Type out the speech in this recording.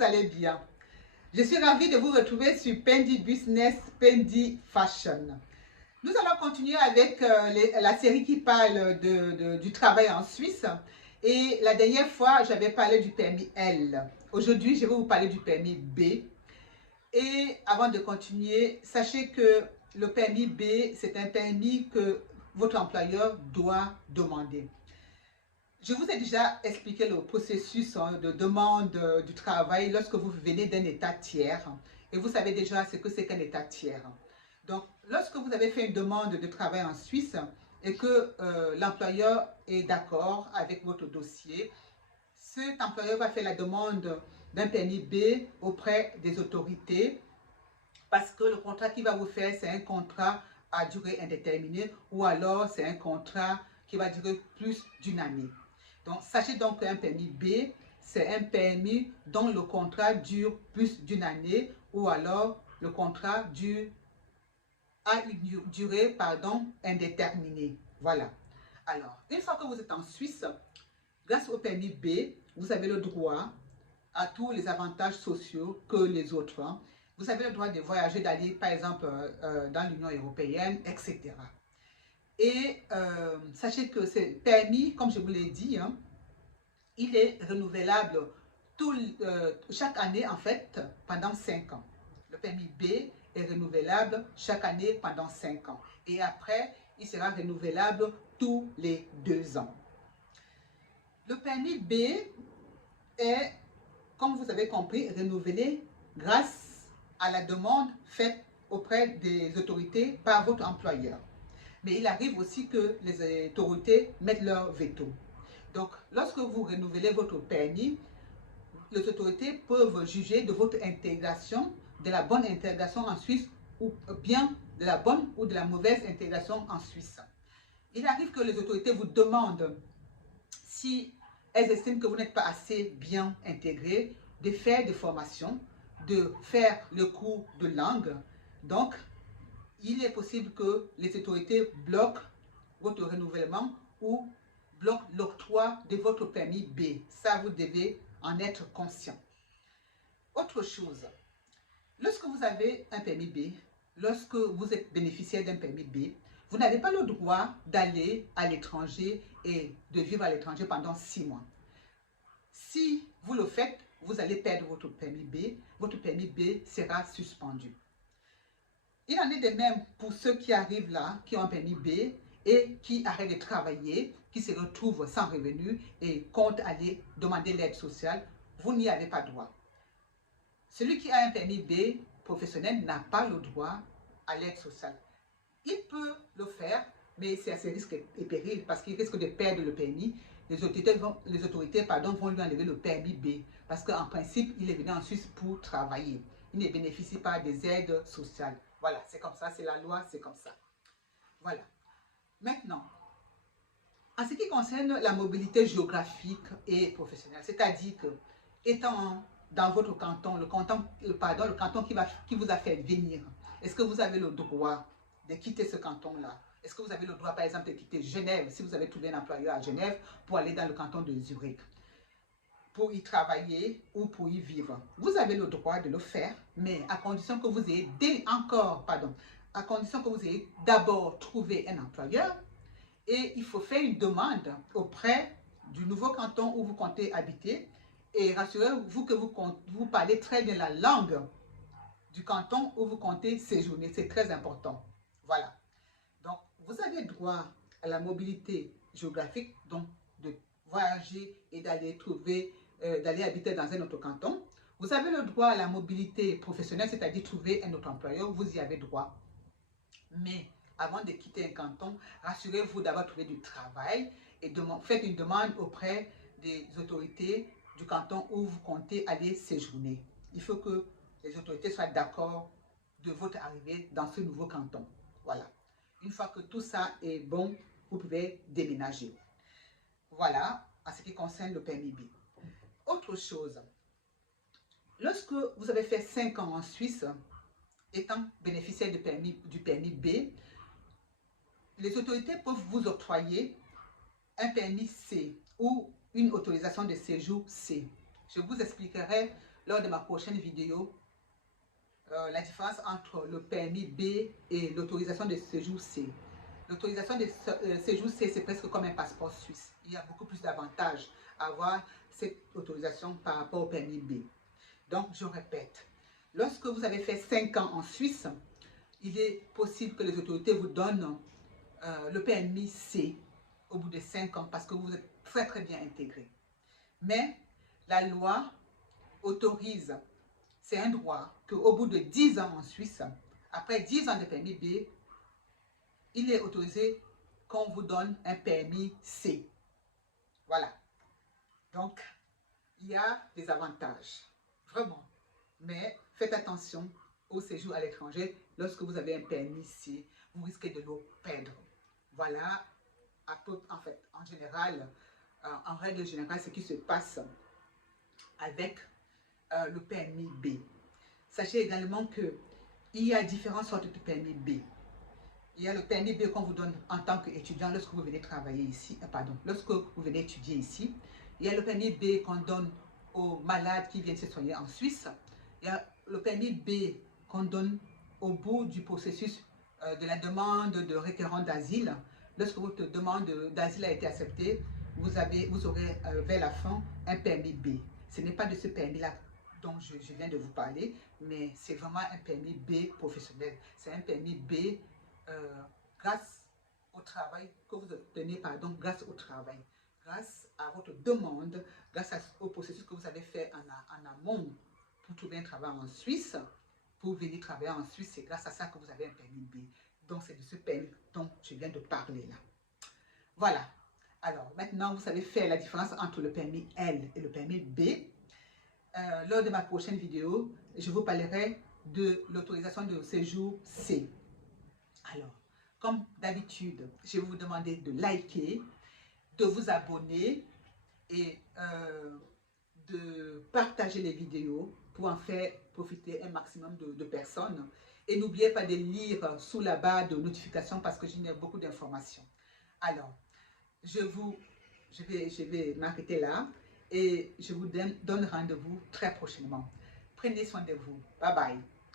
vous allez bien. Je suis ravie de vous retrouver sur Pendi Business, Pendi Fashion. Nous allons continuer avec la série qui parle du travail en Suisse. Et la dernière fois, j'avais parlé du permis L. Aujourd'hui, je vais vous parler du permis B. Et avant de continuer, sachez que le permis B, c'est un permis que votre employeur doit demander. Je vous ai déjà expliqué le processus de demande du travail lorsque vous venez d'un État tiers. Et vous savez déjà ce que c'est qu'un État tiers. Donc, lorsque vous avez fait une demande de travail en Suisse et que l'employeur est d'accord avec votre dossier, cet employeur va faire la demande d'un permis B auprès des autorités parce que le contrat qu'il va vous faire, c'est un contrat à durée indéterminée ou alors c'est un contrat qui va durer plus d'une année. Donc, sachez donc qu'un permis B, c'est un permis dont le contrat dure plus d'une année ou alors le contrat a une durée indéterminée. Voilà. Alors, une fois que vous êtes en Suisse, grâce au permis B, vous avez le droit à tous les avantages sociaux que les autres. Vous avez le droit de voyager, d'aller par exemple dans l'Union européenne, etc. Et sachez que ce permis, comme je vous l'ai dit, il est renouvelable chaque année en fait pendant 5 ans. Le permis B est renouvelable chaque année pendant 5 ans. Et après, il sera renouvelable tous les 2 ans. Le permis B est, comme vous avez compris, renouvelé grâce à la demande faite auprès des autorités par votre employeur. Mais il arrive aussi que les autorités mettent leur veto. Donc, lorsque vous renouvelez votre permis, les autorités peuvent juger de votre intégration, de la bonne intégration en Suisse, ou bien de la bonne ou de la mauvaise intégration en Suisse. Il arrive que les autorités vous demandent, si elles estiment que vous n'êtes pas assez bien intégré, de faire des formations, de faire le cours de langue. Donc, il est possible que les autorités bloquent votre renouvellement ou bloquent l'octroi de votre permis B. Ça, vous devez en être conscient. Autre chose, lorsque vous avez un permis B, lorsque vous êtes bénéficiaire d'un permis B, vous n'avez pas le droit d'aller à l'étranger et de vivre à l'étranger pendant 6 mois. Si vous le faites, vous allez perdre votre permis B. Votre permis B sera suspendu. Il en est de même pour ceux qui arrivent là, qui ont un permis B et qui arrêtent de travailler, qui se retrouvent sans revenu et comptent aller demander l'aide sociale. Vous n'y avez pas droit. Celui qui a un permis B professionnel n'a pas le droit à l'aide sociale. Il peut le faire, mais c'est à ses risques et périls parce qu'il risque de perdre le permis. Les autorités vont lui enlever le permis B parce qu'en principe, il est venu en Suisse pour travailler. Il ne bénéficie pas des aides sociales. Voilà, c'est comme ça, c'est la loi, c'est comme ça. Voilà. Maintenant, en ce qui concerne la mobilité géographique et professionnelle, c'est-à-dire que, étant dans votre canton, le canton qui vous a fait venir, est-ce que vous avez le droit de quitter ce canton-là? Est-ce que vous avez le droit, par exemple, de quitter Genève, si vous avez trouvé un employeur à Genève, pour aller dans le canton de Zurich, pour y travailler ou pour y vivre? Vous avez le droit de le faire, mais à condition que vous ayez d'abord trouvé un employeur, et il faut faire une demande auprès du nouveau canton où vous comptez habiter. Et rassurez-vous que vous parlez très bien la langue du canton où vous comptez séjourner. C'est très important. Voilà. Donc, vous avez droit à la mobilité géographique, donc de voyager et d'aller habiter dans un autre canton. Vous avez le droit à la mobilité professionnelle, c'est-à-dire trouver un autre employeur. Vous y avez droit. Mais avant de quitter un canton, rassurez-vous d'avoir trouvé du travail et faites une demande auprès des autorités du canton où vous comptez aller séjourner. Il faut que les autorités soient d'accord de votre arrivée dans ce nouveau canton. Voilà. Une fois que tout ça est bon, vous pouvez déménager. Voilà, en ce qui concerne le permis B. Autre chose, lorsque vous avez fait 5 ans en Suisse, étant bénéficiaire du permis B, les autorités peuvent vous octroyer un permis C ou une autorisation de séjour C. Je vous expliquerai lors de ma prochaine vidéo la différence entre le permis B et l'autorisation de séjour C. L'autorisation de séjour C, c'est presque comme un passeport suisse. Il y a beaucoup plus d'avantages à avoir cette autorisation par rapport au permis B. Donc, je répète, lorsque vous avez fait 5 ans en Suisse, il est possible que les autorités vous donnent le permis C au bout de 5 ans parce que vous êtes très très bien intégré. Mais la loi autorise, c'est un droit, qu'au bout de 10 ans en Suisse, après 10 ans de permis B, il est autorisé qu'on vous donne un permis C. Voilà. Donc, il y a des avantages, vraiment. Mais faites attention au séjour à l'étranger. Lorsque vous avez un permis C, vous risquez de le perdre. Voilà, en général, en règle générale, ce qui se passe avec le permis B. Sachez également qu'il y a différentes sortes de permis B. Il y a le permis B qu'on vous donne en tant qu'étudiant lorsque vous venez travailler ici, lorsque vous venez étudier ici. Il y a le permis B qu'on donne aux malades qui viennent se soigner en Suisse. Il y a le permis B qu'on donne au bout du processus de la demande de requérant d'asile. Lorsque votre demande d'asile a été acceptée, vous aurez vers la fin un permis B. Ce n'est pas de ce permis-là dont je viens de vous parler, mais c'est vraiment un permis B professionnel. C'est un permis B grâce au travail que vous obtenez, grâce au travail, grâce à votre demande, grâce au processus que vous avez fait en amont pour trouver un travail en Suisse, pour venir travailler en Suisse, c'est grâce à ça que vous avez un permis B. Donc c'est de ce permis dont je viens de parler là. Voilà. Alors maintenant, vous savez faire la différence entre le permis L et le permis B. Lors de ma prochaine vidéo, je vous parlerai de l'autorisation de séjour C. Alors, comme d'habitude, je vais vous demander de liker, de vous abonner et de partager les vidéos pour en faire profiter un maximum de personnes. Et n'oubliez pas de lire sous la barre de notification parce que j'y ai beaucoup d'informations. Alors, je vais m'arrêter là et je vous donne rendez-vous très prochainement. Prenez soin de vous. Bye bye.